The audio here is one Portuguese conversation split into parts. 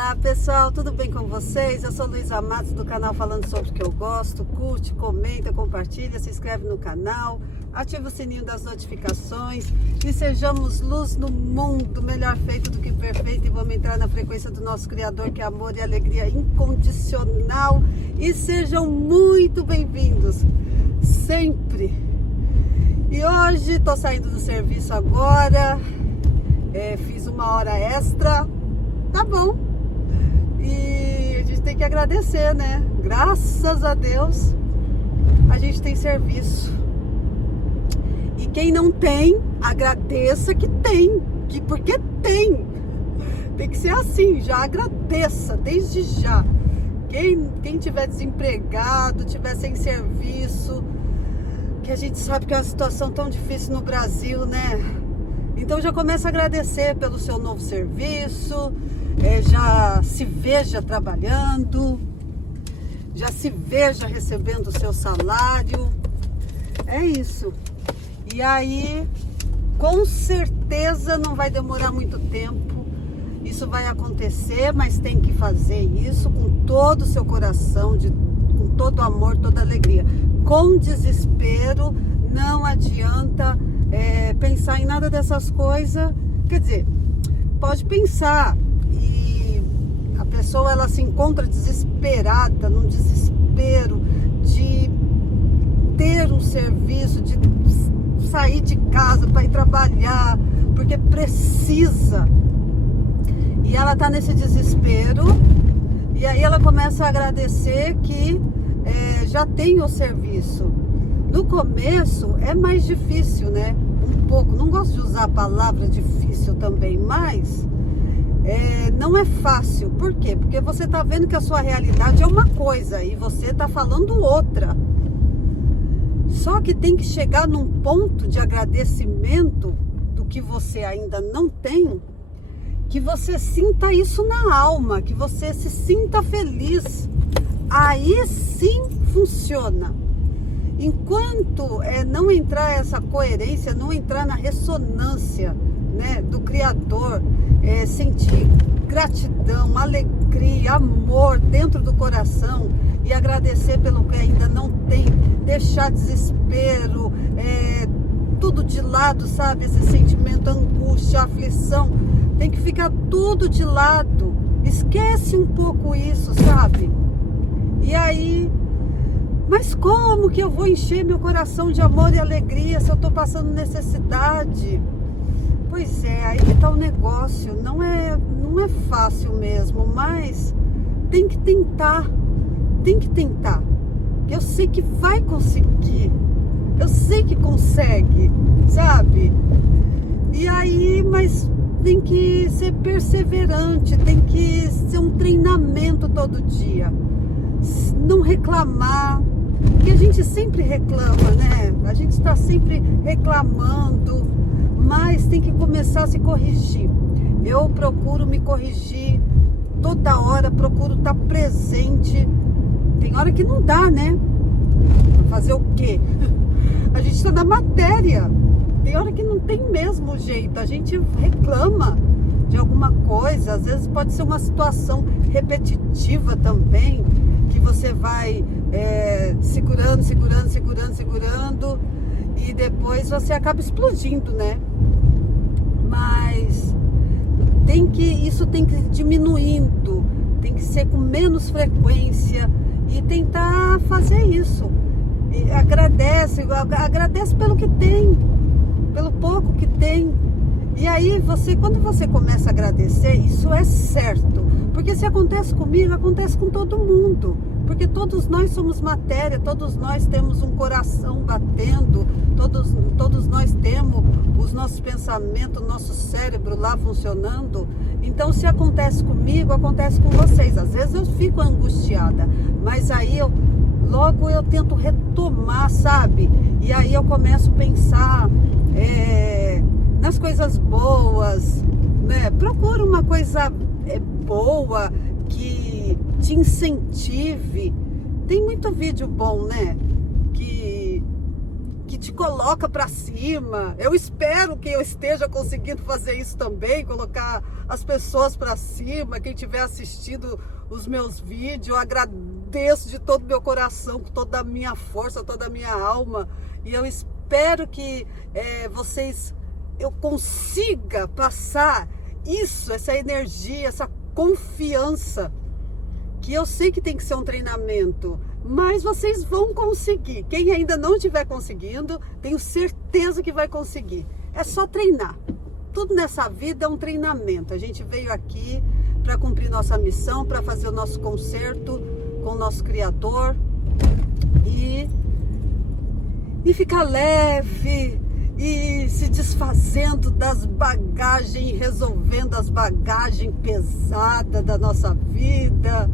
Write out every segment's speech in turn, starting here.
Olá pessoal, tudo bem com vocês? Eu sou Luísa Matos do canal Falando Sobre o que eu gosto. Curte, comenta, compartilha, se inscreve no canal, ativa o sininho das notificações e sejamos luz no mundo, melhor feito do que perfeito, e vamos entrar na frequência do nosso Criador, que é amor e alegria incondicional, e sejam muito bem-vindos sempre. E hoje estou saindo do serviço agora, fiz uma hora extra, tá bom, e a gente tem que agradecer, né? Graças a Deus a gente tem serviço. E quem não tem, agradeça que tem, porque tem que ser assim, já agradeça desde já. Quem tiver desempregado, tiver sem serviço, que a gente sabe que é uma situação tão difícil no Brasil, né? Então já começa a agradecer pelo seu novo serviço, já se veja trabalhando, já se veja recebendo o seu salário. É isso. E aí, com certeza não vai demorar muito tempo. Isso vai acontecer, mas tem que fazer isso com todo o seu coração, com todo o amor, toda a alegria. Com desespero, não adianta pensar em nada dessas coisas. Quer dizer, pode pensar, e a pessoa ela se encontra desesperada, num desespero de ter um serviço, de sair de casa para ir trabalhar, porque precisa. E ela está nesse desespero, e aí ela começa a agradecer que já tem o serviço. No começo é mais difícil, né? Um pouco, não gosto de usar a palavra difícil também, mas não é fácil. Por quê? Porque você está vendo que a sua realidade é uma coisa e você está falando outra. Só que tem que chegar num ponto de agradecimento do que você ainda não tem, que você sinta isso na alma, que você se sinta feliz. Aí sim funciona. Enquanto não entrar essa coerência, não entrar na ressonância, né, do Criador, sentir gratidão, alegria, amor dentro do coração e agradecer pelo que ainda não tem, deixar desespero, tudo de lado, sabe? Esse sentimento, angústia, aflição, tem que ficar tudo de lado. Esquece um pouco isso, sabe? E aí, mas como que eu vou encher meu coração de amor e alegria se eu estou passando necessidade? Pois é, aí que tá o negócio. Não é fácil mesmo, mas tem que tentar. Eu sei que vai conseguir. Eu sei que consegue, sabe? E aí, mas tem que ser perseverante, tem que ser um treinamento todo dia. Não reclamar, porque a gente sempre reclama, né? A gente está sempre reclamando, mas tem que começar a se corrigir. Eu procuro me corrigir toda hora, procuro estar presente. Tem hora que não dá, né? Fazer o quê? A gente está na matéria. Tem hora que não tem mesmo jeito. A gente reclama de alguma coisa. Às vezes pode ser uma situação repetitiva também, que você vai segurando, e depois você acaba explodindo, né? Mas isso tem que ir diminuindo, tem que ser com menos frequência e tentar fazer isso. E agradece pelo que tem, pelo pouco que tem. E aí quando você começa a agradecer, isso é certo. Porque se acontece comigo, acontece com todo mundo. Porque todos nós somos matéria, todos nós temos um coração batendo, todos nós temos os nossos pensamentos, nosso cérebro lá funcionando. Então, se acontece comigo, acontece com vocês. Às vezes eu fico angustiada, mas aí logo eu tento retomar, sabe? E aí eu começo a pensar nas coisas boas, né? Procura uma coisa boa, que te incentive. Tem muito vídeo bom, né? Que te coloca para cima. Eu espero que eu esteja conseguindo fazer isso também, colocar as pessoas para cima. Quem estiver assistindo os meus vídeos, eu agradeço de todo o meu coração, com toda a minha força, toda a minha alma. E eu espero que eu consiga passar isso, essa energia, essa confiança, que eu sei que tem que ser um treinamento, mas vocês vão conseguir. Quem ainda não estiver conseguindo, tenho certeza que vai conseguir. É só treinar. Tudo nessa vida é um treinamento. A gente veio aqui para cumprir nossa missão, para fazer o nosso concerto com o nosso Criador e ficar leve e se desfazendo das bagagens, resolvendo as bagagens pesadas da nossa vida.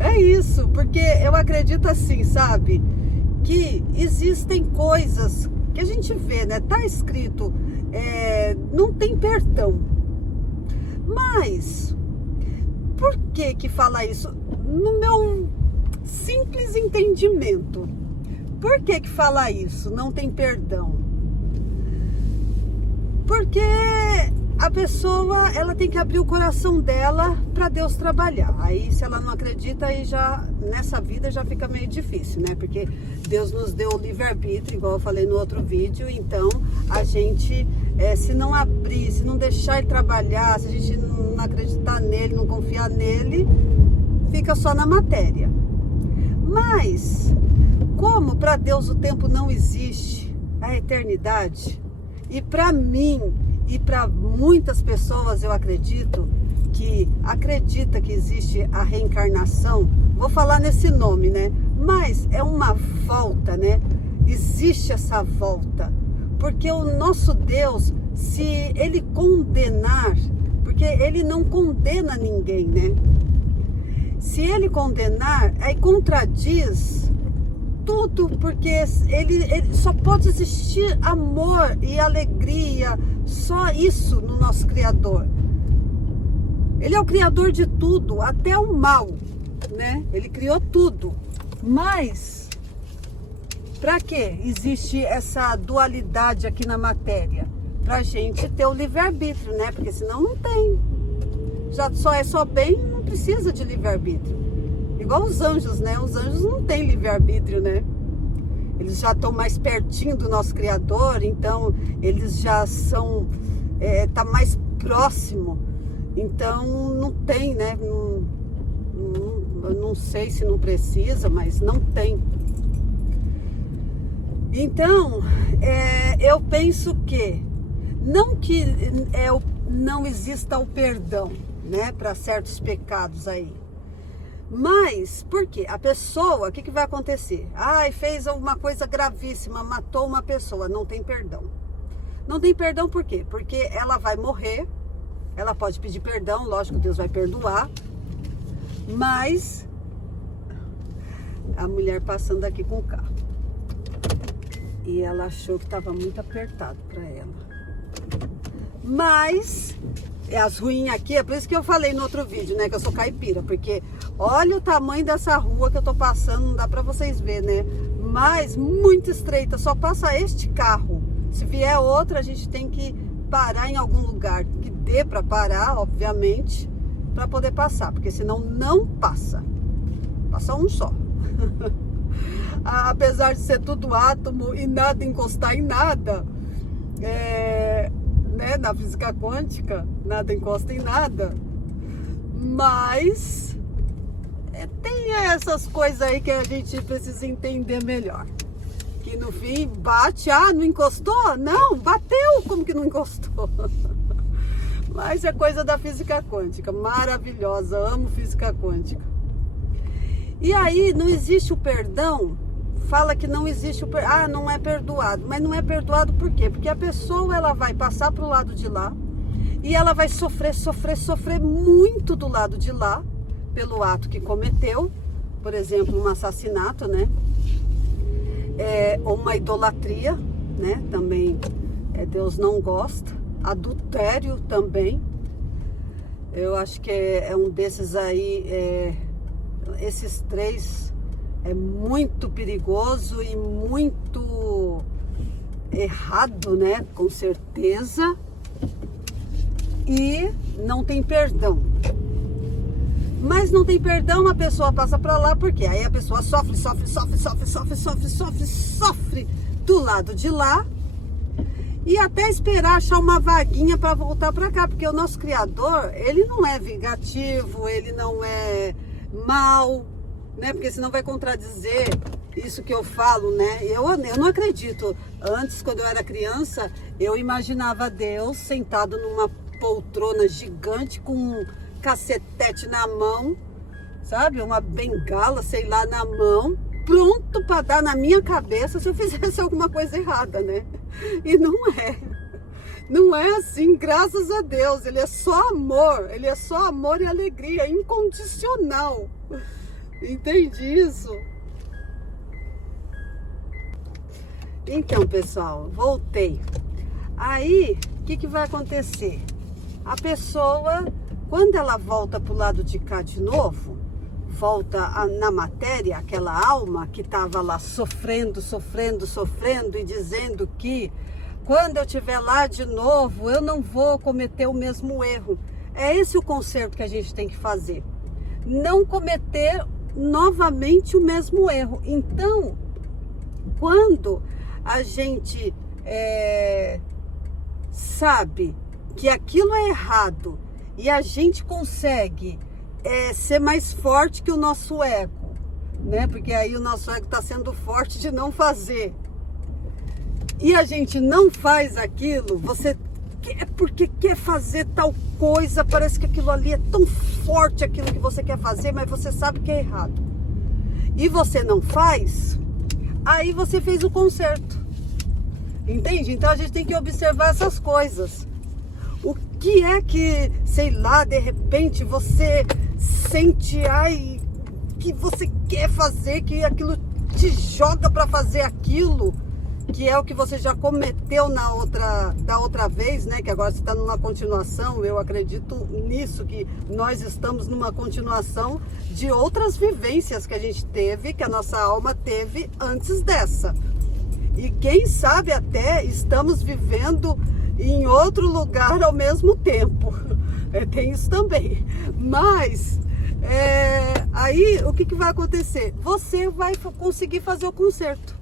É isso, porque eu acredito assim, sabe? Que existem coisas que a gente vê, né? Tá escrito, não tem perdão. Mas, por que fala isso? No meu simples entendimento, por que fala isso? Não tem perdão. Porque a pessoa, ela tem que abrir o coração dela para Deus trabalhar. Aí, se ela não acredita, aí já, nessa vida já fica meio difícil, né? Porque Deus nos deu o livre-arbítrio, igual eu falei no outro vídeo. Então, a gente, se não abrir, se não deixar ele trabalhar, se a gente não acreditar nele, não confiar nele, fica só na matéria. Mas, como para Deus o tempo não existe, a eternidade, e para mim e para muitas pessoas eu acredito que acredita que existe a reencarnação, vou falar nesse nome, né? Mas é uma volta, né? Existe essa volta, porque o nosso Deus, se ele condenar, porque ele não condena ninguém, né? Se ele condenar, aí contradiz tudo, porque ele só pode existir amor e alegria, só isso no nosso Criador. Ele é o Criador de tudo, até o mal, né? Ele criou tudo. Mas, para que existe essa dualidade aqui na matéria? Pra gente ter o livre-arbítrio, né? Porque senão não tem. Já só bem, não precisa de livre-arbítrio. Igual os anjos, né? Os anjos não têm livre-arbítrio, né? Eles já estão mais pertinho do nosso Criador, então eles já são, tá mais próximo. Então não tem, né? Eu não sei se não precisa, mas não tem. Então, eu penso que não exista o perdão, né? Para certos pecados aí. Mas, por quê? A pessoa, o que vai acontecer? Fez alguma coisa gravíssima, matou uma pessoa, não tem perdão. Não tem perdão por quê? Porque ela vai morrer, ela pode pedir perdão, lógico que Deus vai perdoar, mas a mulher passando aqui com o carro. E ela achou que estava muito apertado para ela. Mas as ruínas aqui, é por isso que eu falei no outro vídeo, né, que eu sou caipira, porque olha o tamanho dessa rua que eu tô passando, não dá pra vocês verem, né, mas muito estreita, só passa este carro. Se vier outra, a gente tem que parar em algum lugar que dê pra parar, obviamente, pra poder passar, porque senão não passa. Passa um só. Apesar de ser tudo átomo e nada encostar em nada, né, na física quântica, nada encosta em nada, mas tem essas coisas aí que a gente precisa entender melhor, que no fim bate, não encostou? Não, bateu, como que não encostou? Mas é coisa da física quântica, maravilhosa, amo física quântica. E aí não existe o perdão. Fala que não existe não é perdoado, mas não é perdoado por quê? Porque a pessoa, ela vai passar para o lado de lá e ela vai sofrer muito do lado de lá pelo ato que cometeu, por exemplo, um assassinato, né? Ou uma idolatria, né? Também Deus não gosta, adultério também. Eu acho que é um desses aí, esses três. É muito perigoso e muito errado, né? Com certeza. E não tem perdão. Mas não tem perdão, a pessoa passa para lá, porque aí a pessoa sofre do lado de lá e até esperar achar uma vaguinha para voltar para cá, porque o nosso Criador, ele não é vingativo, ele não é mau, né? Porque senão vai contradizer isso que eu falo, né? Eu não acredito. Antes, quando eu era criança, eu imaginava Deus sentado numa poltrona gigante com um cacetete na mão, sabe? Uma bengala, sei lá, na mão, pronto para dar na minha cabeça se eu fizesse alguma coisa errada, né? E não é. Não é assim, graças a Deus. Ele é só amor. Ele é só amor e alegria, incondicional. Entende isso? Então, pessoal, voltei. Aí, o que vai acontecer? A pessoa, quando ela volta pro lado de cá de novo, volta na matéria, aquela alma que estava lá sofrendo e dizendo que quando eu estiver lá de novo, eu não vou cometer o mesmo erro. É esse o conserto que a gente tem que fazer. Não cometer novamente o mesmo erro. Então, quando a gente sabe que aquilo é errado e a gente consegue ser mais forte que o nosso ego, né? Porque aí o nosso ego está sendo forte de não fazer. E a gente não faz aquilo, você quer porque quer fazer tal coisa, parece que aquilo ali é tão forte, aquilo que você quer fazer, mas você sabe que é errado. E você não faz, aí você fez o conserto. Entende? Então a gente tem que observar essas coisas. O que é que, sei lá, de repente você sente, que você quer fazer, que aquilo te joga para fazer aquilo, que é o que você já cometeu da outra vez, né? Que agora você está numa continuação. Eu acredito nisso, que nós estamos numa continuação de outras vivências que a gente teve, que a nossa alma teve antes dessa. E quem sabe até estamos vivendo em outro lugar ao mesmo tempo. Tem isso também. Mas aí o que vai acontecer? Você vai conseguir fazer o conserto.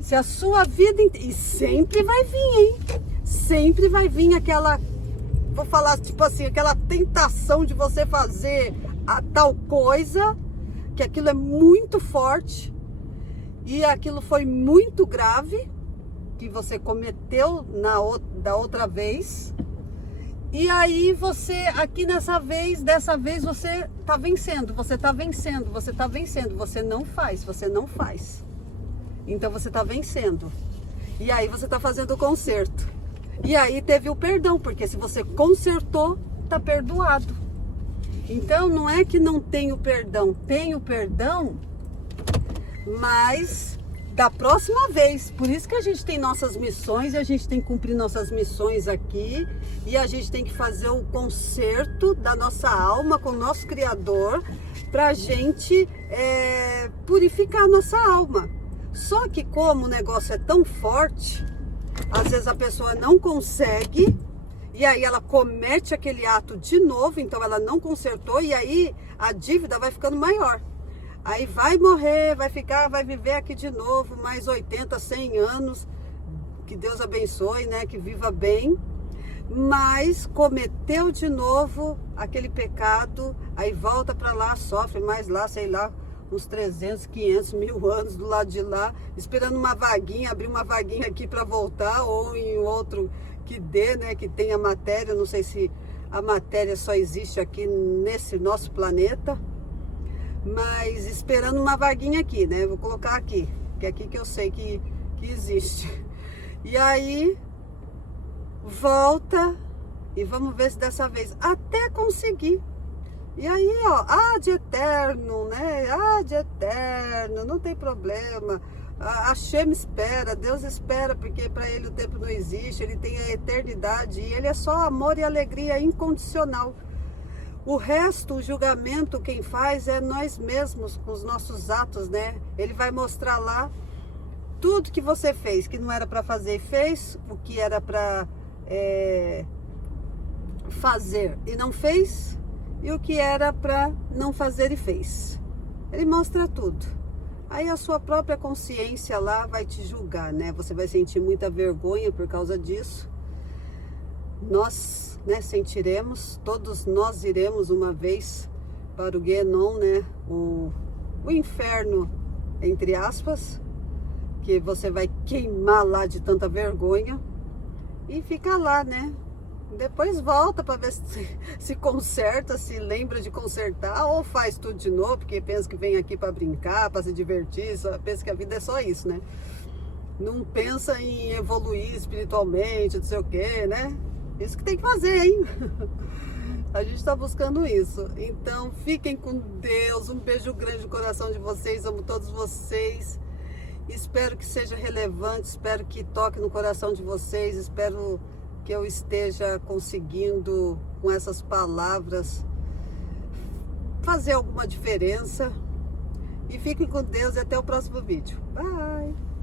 Se a sua vida... E sempre vai vir, hein? Sempre vai vir aquela... Vou falar tipo assim, aquela tentação de você fazer a tal coisa, que aquilo é muito forte e aquilo foi muito grave, que você cometeu da outra vez. E aí você, aqui dessa vez você tá vencendo, você não faz. Então você tá vencendo. E aí você tá fazendo o conserto. E aí teve o perdão, porque se você consertou, tá perdoado. Então não é que não tem o perdão, mas da próxima vez. Por isso que a gente tem nossas missões e a gente tem que cumprir nossas missões aqui. E a gente tem que fazer o conserto da nossa alma com o nosso Criador, pra gente purificar a nossa alma. Só que como o negócio é tão forte, às vezes a pessoa não consegue, e aí ela comete aquele ato de novo, então ela não consertou, e aí a dívida vai ficando maior. Aí vai morrer, vai viver aqui de novo, mais 80, 100 anos, que Deus abençoe, né, que viva bem, mas cometeu de novo aquele pecado, aí volta para lá, sofre mais lá, sei lá, uns 300, 500, 1000 anos do lado de lá, esperando uma vaguinha, abrir uma vaguinha aqui para voltar, ou em outro que dê, né, que tenha matéria. Não sei se a matéria só existe aqui nesse nosso planeta, mas esperando uma vaguinha aqui, né, vou colocar aqui, que é aqui que eu sei que existe. E aí volta e vamos ver se dessa vez até conseguir. E aí, ó, de eterno, né? De eterno, não tem problema. A Hashem espera, Deus espera, porque para ele o tempo não existe, ele tem a eternidade e ele é só amor e alegria incondicional. O resto, o julgamento, quem faz é nós mesmos, com os nossos atos, né? Ele vai mostrar lá tudo que você fez, que não era para fazer e fez, o que era para fazer e não fez, e o que era para não fazer e fez. Ele mostra tudo. Aí a sua própria consciência lá vai te julgar, né? Você vai sentir muita vergonha por causa disso. Nós, né, sentiremos, todos nós iremos uma vez para o Guénon, né? O inferno, entre aspas, que você vai queimar lá de tanta vergonha e fica lá, né? Depois volta para ver se conserta, se lembra de consertar, ou faz tudo de novo, porque pensa que vem aqui para brincar, para se divertir, pensa que a vida é só isso, né? Não pensa em evoluir espiritualmente, não sei o quê, né? Isso que tem que fazer, hein? A gente está buscando isso. Então, fiquem com Deus. Um beijo grande no coração de vocês. Amo todos vocês. Espero que seja relevante, espero que toque no coração de vocês, espero que eu esteja conseguindo, com essas palavras, fazer alguma diferença. E fiquem com Deus e até o próximo vídeo. Bye!